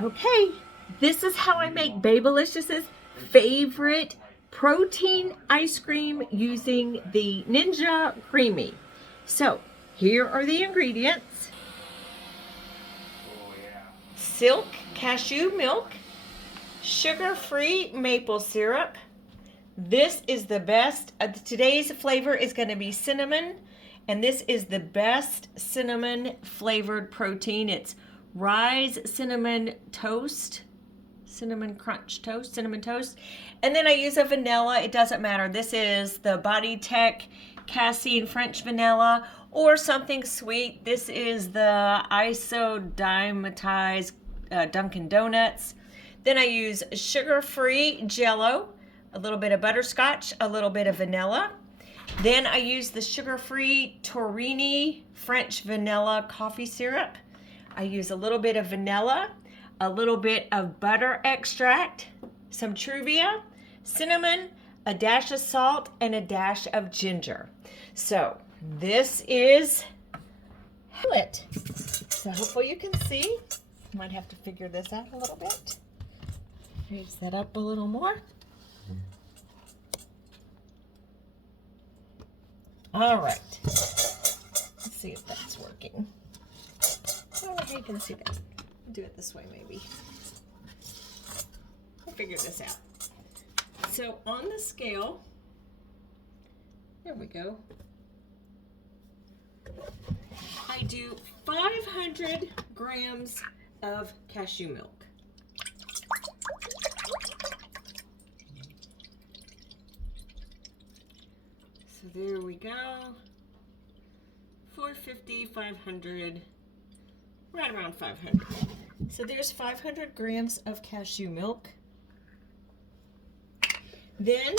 Okay, this is how I make Babealicious's favorite protein ice cream using the Ninja Creami. So, here are the ingredients. Silk cashew milk, sugar-free maple syrup. This is the best. Today's flavor is going to be cinnamon, and this is the best cinnamon flavored protein. It's Ryse cinnamon toast, cinnamon crunch toast, cinnamon toast. And then I use a vanilla. It doesn't matter. This is the Body Tech Cashew French Vanilla or something sweet. This is the isodimatized Dunkin Donuts. Then I use sugar-free Jello, a little bit of butterscotch, a little bit of vanilla. Then I use the sugar-free Torini French Vanilla coffee syrup. I use a little bit of vanilla, a little bit of butter extract, some Truvia, cinnamon, a dash of salt, and a dash of ginger. So this is it. So hopefully you can see. Might have to figure this out a little bit. Raise that up a little more. All right. Let's see if that's working. I don't know how you can see that. I'll do it this way maybe. We'll figure this out. So on the scale, there we go. I do 500 grams of cashew milk. So there we go. 450, 500, right around 500. So there's 500 grams of cashew milk. Then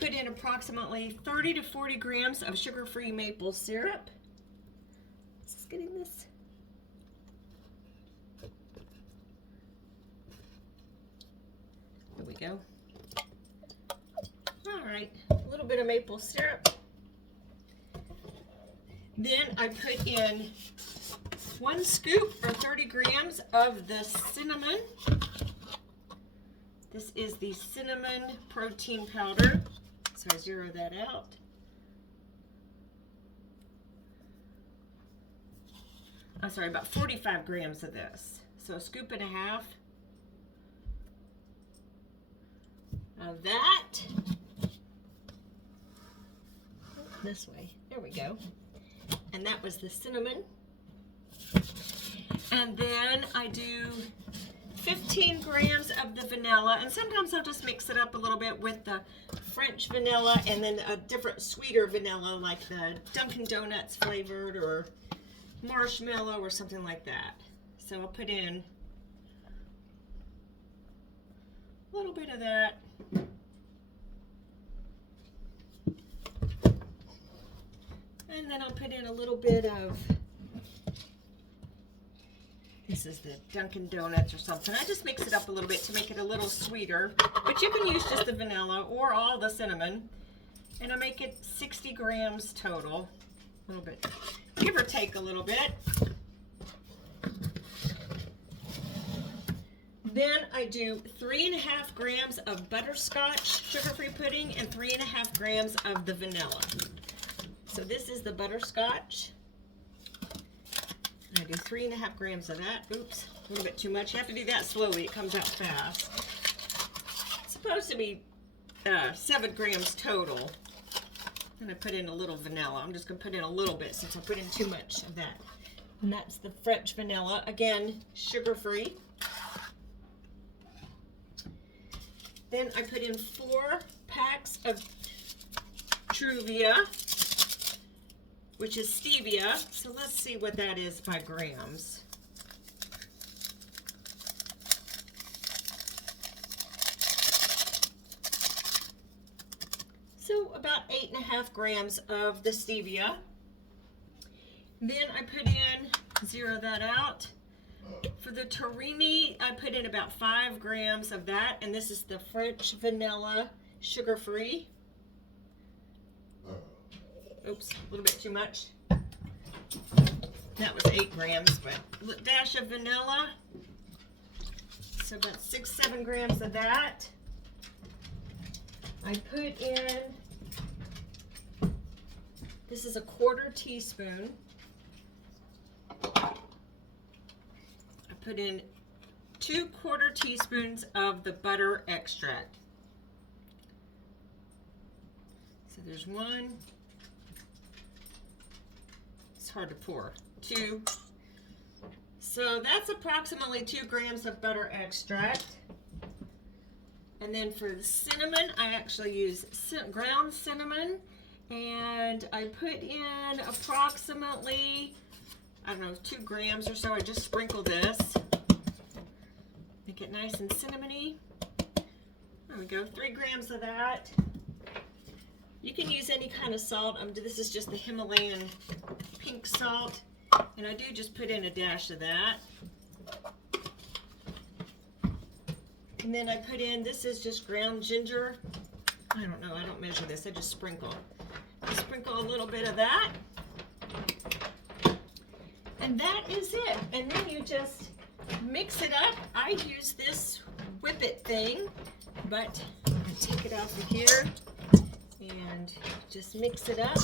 put in approximately 30 to 40 grams of sugar-free maple syrup. Just getting this. There we go. All right, a little bit of maple syrup. Then I put in 1 scoop or 30 grams of the cinnamon. This is the cinnamon protein powder. So I zero that out. I'm sorry, about 45 grams of this. So a scoop and a half of that. This way. There we go. And that was the cinnamon. And then I do 15 grams of the vanilla, and sometimes I'll just mix it up a little bit with the French vanilla and then a different sweeter vanilla like the Dunkin Donuts flavored or marshmallow or something like that. So I'll put in a little bit of that. And then I'll put in a little bit of, this is the Dunkin Donuts or something. I just mix it up a little bit to make it a little sweeter, but you can use just the vanilla or all the cinnamon. And I make it 60 grams total, a little bit, give or take a little bit. Then I do 3.5 grams of butterscotch sugar-free pudding and 3.5 grams of the vanilla. So this is the butterscotch. I do 3.5 grams of that. Oops, a little bit too much. You have to do that slowly. It comes out fast. It's supposed to be 7 grams total. I'm going to put in a little vanilla. I'm just going to put in a little bit since I put in too much of that. And that's the French vanilla. Again, sugar-free. Then I put in 4 packs of Truvia, which is stevia. So let's see what that is by grams. So about 8.5 grams of the stevia. Then I put in, zero that out. For the Torini, I put in about 5 grams of that, and this is the French vanilla sugar-free. Oops, a little bit too much. That was 8 grams, but a dash of vanilla. So about 6-7 grams of that. I put in, this is a 1/4 teaspoon. I put in 2/4 teaspoons of the butter extract. So there's one. It's hard to pour. 2. So that's approximately 2 grams of butter extract. And then for the cinnamon, I actually use ground cinnamon, and I put in approximately, I don't know, 2 grams or so. I just sprinkle this. Make it nice and cinnamony. There we go, 3 grams of that. You can use any kind of salt. This is just the Himalayan pink salt, and I do just put in a dash of that. And then I put in, this is just ground ginger. I don't know, I don't measure this, I just sprinkle. I sprinkle a little bit of that. And that is it. And then you just mix it up. I use this whip it thing, but I take it off of here and just mix it up.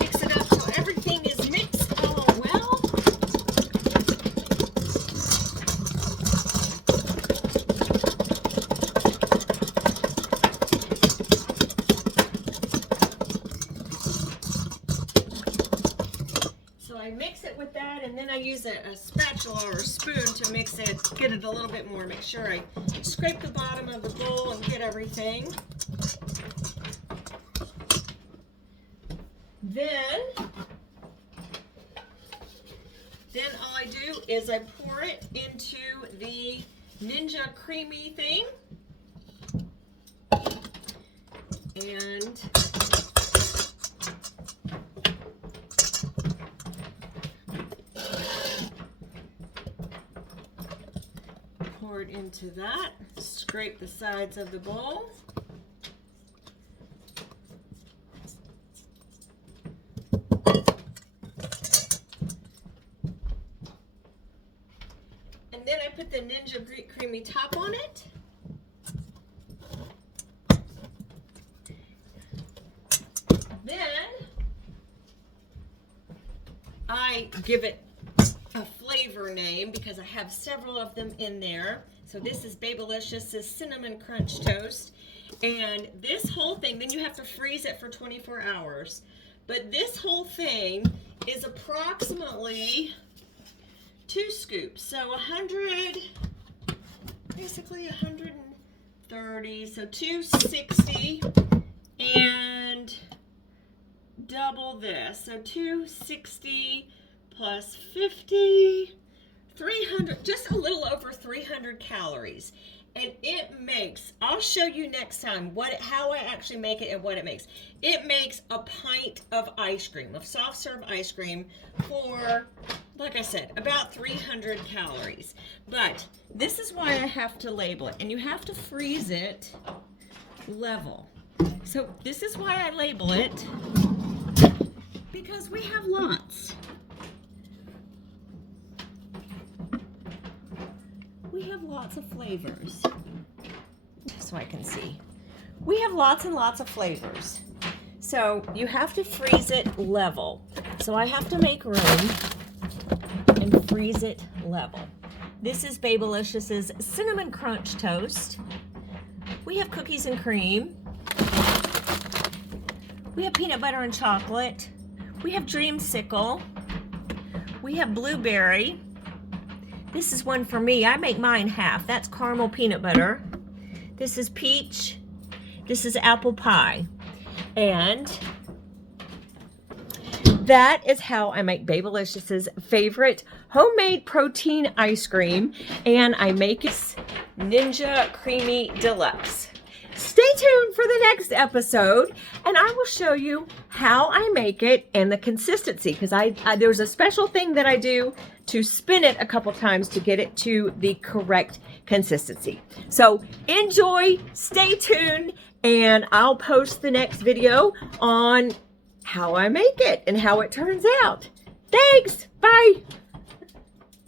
Mix it up so everything is mixed all well. So I mix it with that, and then I use a spatula or a spoon to mix it, get it a little bit more. Make sure I scrape the bottom of the bowl and get everything. Then all I do is I pour it into the Ninja Creamy thing. And pour it into that. Scrape the sides of the bowl. And then I put the Ninja Creamy top on it. Then I give it a flavor name because I have several of them in there. So this is Babealicious' Cinnamon Crunch Toast. And this whole thing, then you have to freeze it for 24 hours. But this whole thing is approximately 2 scoops. So 100, basically 130, so 260, and double this. So 260 plus 50, 300, just a little over 300 calories. And it makes, I'll show you next time how I actually make it and what it makes. It makes a pint of ice cream, of soft serve ice cream for, like I said, about 300 calories. But this is why I have to label it. And you have to freeze it level. So this is why I label it, because we have lots. We have lots of flavors. So I can see. We have lots and lots of flavors. So you have to freeze it level. So I have to make room and freeze it level. This is Babealicious' Cinnamon Crunch Toast. We have cookies and cream. We have peanut butter and chocolate. We have dreamsicle. We have blueberry. This is one for me. I make mine half. That's caramel peanut butter. This is peach. This is apple pie. And that is how I make Babealicious' favorite homemade protein ice cream. And I make it Ninja Creamy Deluxe. Stay tuned for the next episode, and I will show you how I make it and the consistency, because there's a special thing that I do to spin it a couple times to get it to the correct consistency. So enjoy, stay tuned, and I'll post the next video on how I make it and how it turns out. Thanks. Bye.